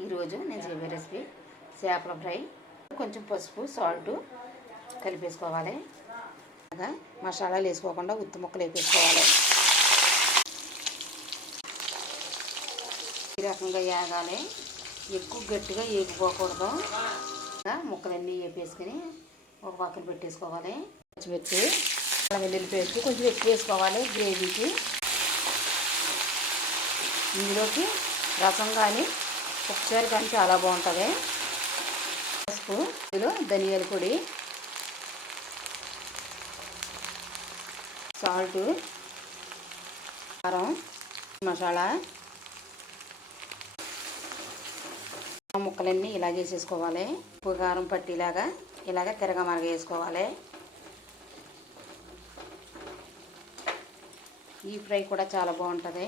ఈరోజు నేను చెప్పే రెసిపీ చేపల ఫ్రై. కొంచెం పసుపు సాల్ట్ కలిపేసుకోవాలి. మసాలాలు వేసుకోకుండా ఉత్తి ముక్కలు వేసుకోవాలి. ఈ రకంగా వేగాలి, ఎక్కువ గట్టిగా వేగిపోకూడదు. ముక్కలన్నీ వేపేసుకుని ఒక పక్కన పెట్టేసుకోవాలి. పచ్చిమిర్చి వెల్లుల్లి పేస్ట్ కొంచెం ఎక్కువ వేసుకోవాలి గ్రేవీకి. ఇందులోకి రసం కానీ ఉప్పుచారు కానీ చాలా బాగుంటుంది. పసుపు, ఇందులో ధనియాల పొడి, సాల్ట్, కారం, మసాలా. ముక్కలన్నీ ఇలాగే వేసేసుకోవాలి. ఉప్పు కారం పట్టిలాగా ఇలాగ తిరగమరగ వేసుకోవాలి. ఈ ఫ్రై కూడా చాలా బాగుంటుంది.